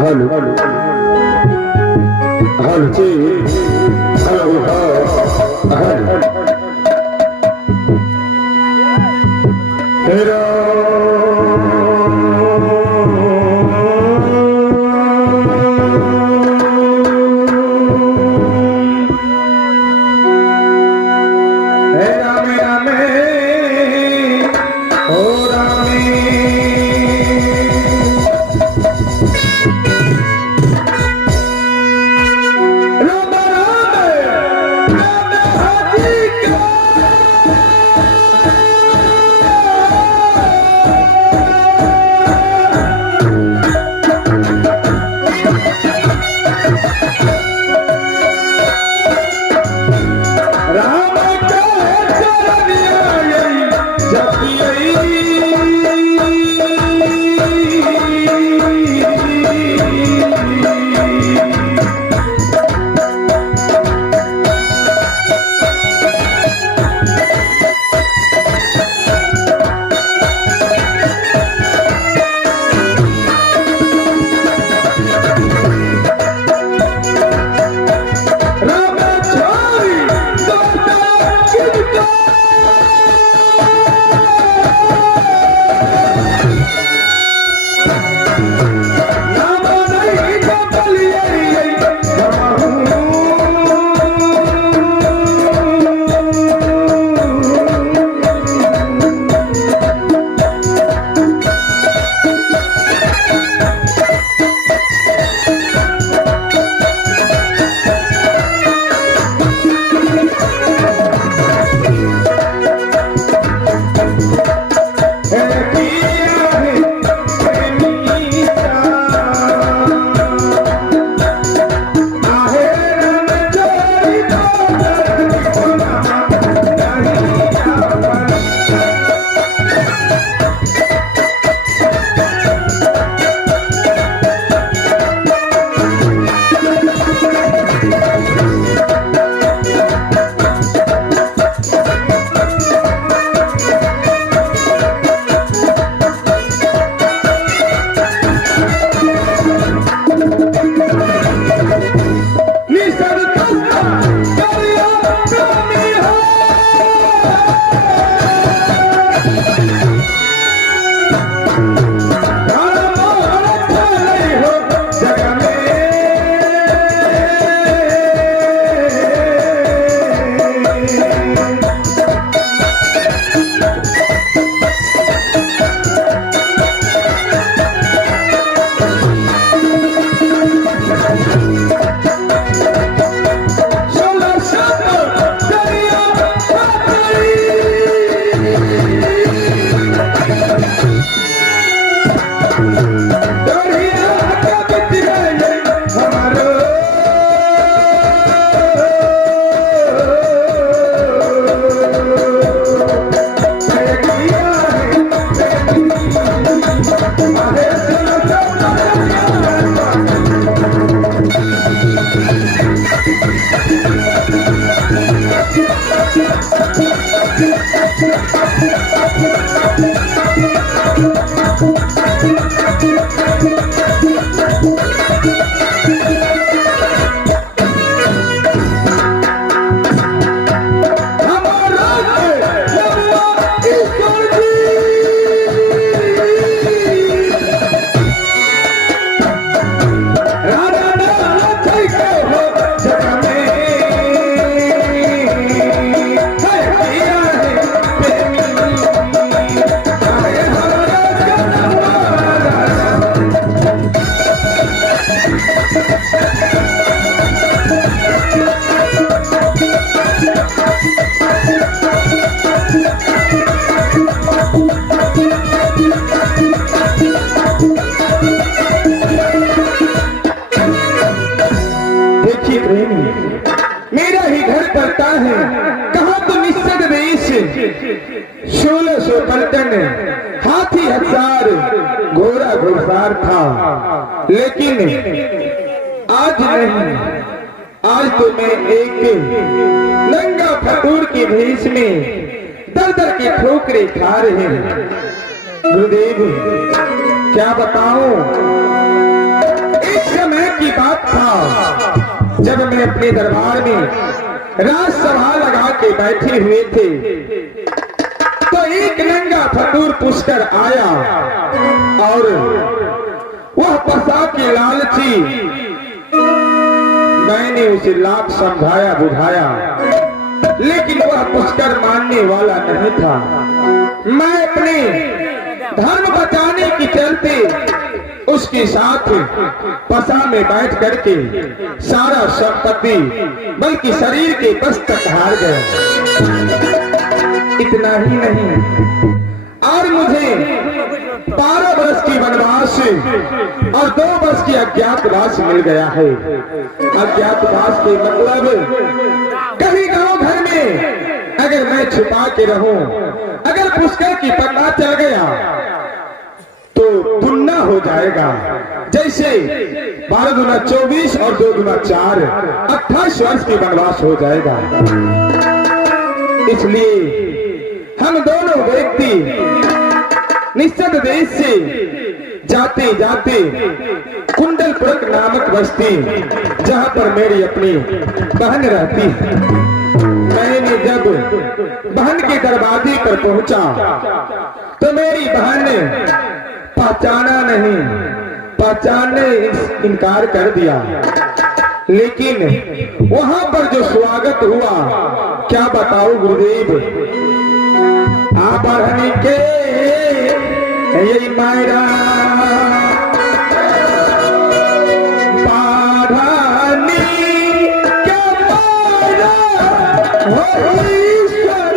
Hello hello जी hello hello hello मेरा ही घर पड़ता है कहाँ तो निश्चित देश 1600 पलटन हाथी 1000 घोड़ा घुड़सवार था, लेकिन आज नहीं, आज तो मैं एक नंगा फटूर की भेष में दर दर की ठोकरें खा रहे हैं। गुरुदेव क्या बताऊं, जब मैं अपने दरबार में राजसभा लगा के बैठे हुए थे तो एक नंगा फतूर पुष्कर आया और वह पसा के लालची। मैंने उसे लाख समझाया बुझाया लेकिन वह पुष्कर मानने वाला नहीं था। मैं अपने धर्म बचाने की चलते उसके साथ पसा में बैठ करके सारा संपत्ति बल्कि शरीर के बस तक हार गया। इतना ही नहीं और मुझे 12 वर्ष की वनवास और 2 वर्ष की अज्ञातवास मिल गया है। अज्ञातवास के मतलब कहीं गांव घर में अगर मैं छुपा के रहूं, अगर पुष्कर की पता चल गया तो गुन्ना हो जाएगा। जैसे 12 दूना 24 और 2 दूना 4 28 वर्ष की वनवास हो जाएगा। इसलिए हम दोनों व्यक्ति निश्चित देश से जाते जाते कुंडलपुर नामक बस्ती जहां पर मेरी अपनी बहन रहती है, मैंने जब बहन के दरवाजे पर पहुंचा तो मेरी बहन ने पहचाना नहीं, पहचानने इनकार कर दिया। लेकिन वहां पर जो स्वागत हुआ क्या बताओ गुरुदेव। बढ़ने के यही मायरा पाधानी क्या मायरा हो ईश्वर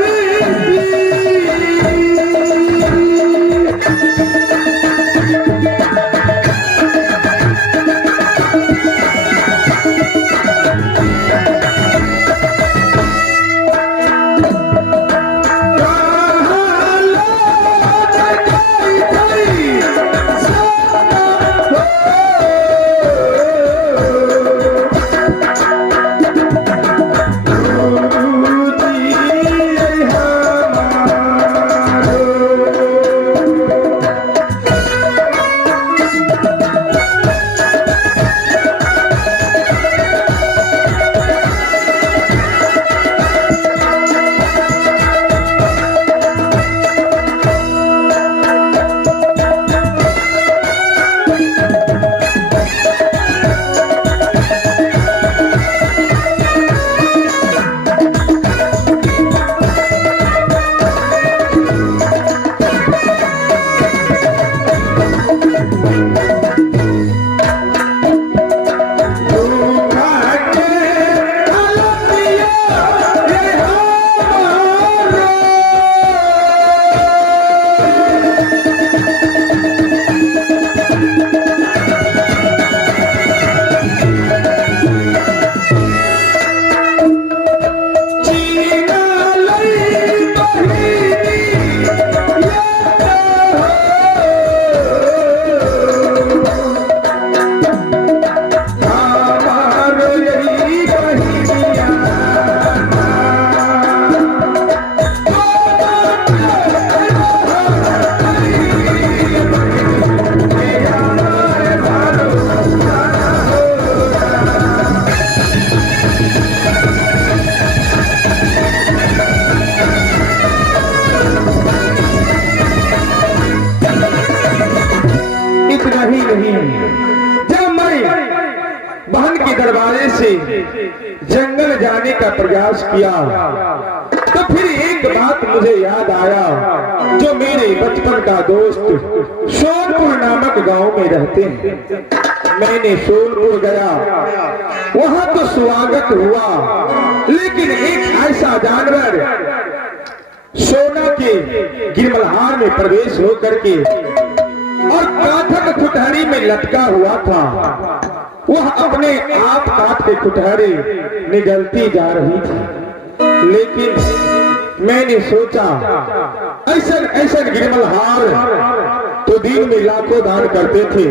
दरबारे से जंगल जाने का प्रयास किया तो फिर एक बात मुझे याद आया, जो मेरे बचपन का दोस्त सोनपुर नामक गांव में रहते हैं। मैंने सोनपुर गया, वहां तो स्वागत हुआ, लेकिन एक ऐसा जानवर सोना के गिरमलहार में प्रवेश होकर के और काठक कुठहरी में लटका हुआ था। वह अपने आप काट के कुठहरी निगलती जा रही थी, लेकिन मैंने सोचा ऐसा ऐसा गिरमलहार तो दिन में लाखों दान करते थे,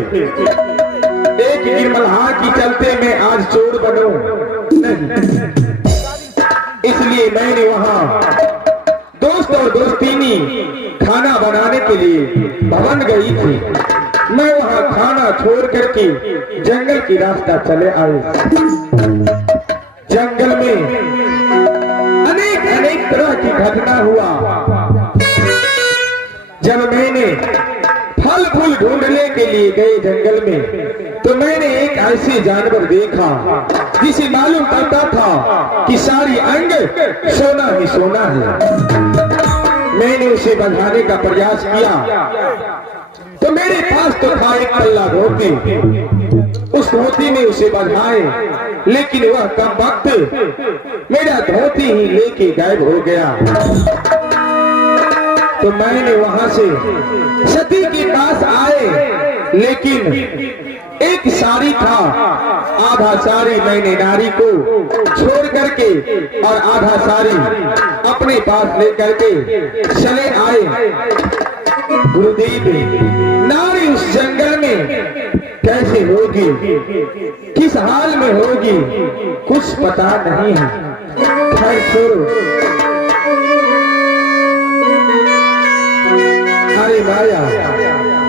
एक गिरमलहार की चलते मैं आज चोर बनूं नहीं। इसलिए मैंने वहां दोस्त और दोस्तीनी खाना बनाने के लिए भवन गई थी। मैं वहां खाना छोड़ करके जंगल की रास्ता चले आए। जंगल में अनेक अनेक तरह की घटना हुआ। जब मैंने फल फूल ढूंढने के लिए गए जंगल में, तो मैंने एक ऐसे जानवर देखा जिसे मालूम पड़ता था कि सारी अंग सोना ही सोना है। मैंने उसे बंधाने का प्रयास किया तो मेरे पास तो था एक पल्ला धोती। उस धोती में उसे बंधाए, लेकिन वह कम वक्त मेरा धोती ही लेके गायब हो गया। तो मैंने वहां से सती के पास आए, लेकिन एक साड़ी था, आधा साड़ी मैंने नारी को छोड़ करके और आधा साड़ी अपने पास लेकर के चले आए। गुरुदेव, नारी उस जंगल में कैसे होगी, किस हाल में होगी, कुछ पता नहीं है। खैर छोड़ो। अरे माया,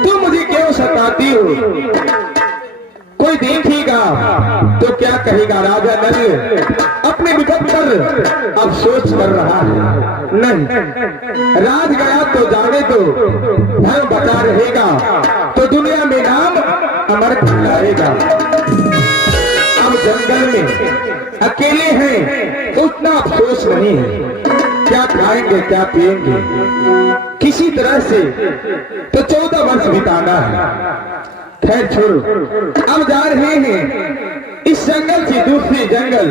तू मुझे क्यों सताती हो? कोई देखेगा तो क्या कहेगा? राजा नल अपने विपद पर अफसोस कर रहा है। नहीं, राज गया तो जाने दो, धर्म बचा रहेगा तो दुनिया में नाम अमर कहलाएगा। अब जंगल में अकेले हैं तो उतना अफसोस नहीं है। क्या खाएंगे, क्या पिएंगे, किसी तरह से तो 14 वर्ष बिताना है। खैर छोड़ो, अब जा रहे हैं इस जंगल से दूसरे जंगल,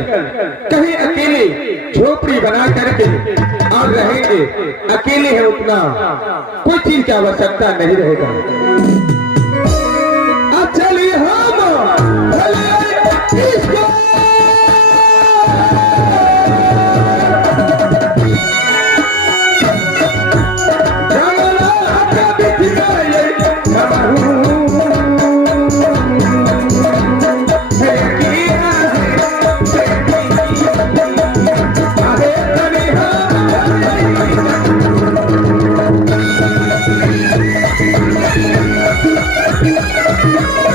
कहीं अकेले झोपड़ी बना करके और रहेंगे। अकेले है, उतना कोई चीज की आवश्यकता नहीं रहेगा। अब चलिए हम इसको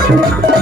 Thank you.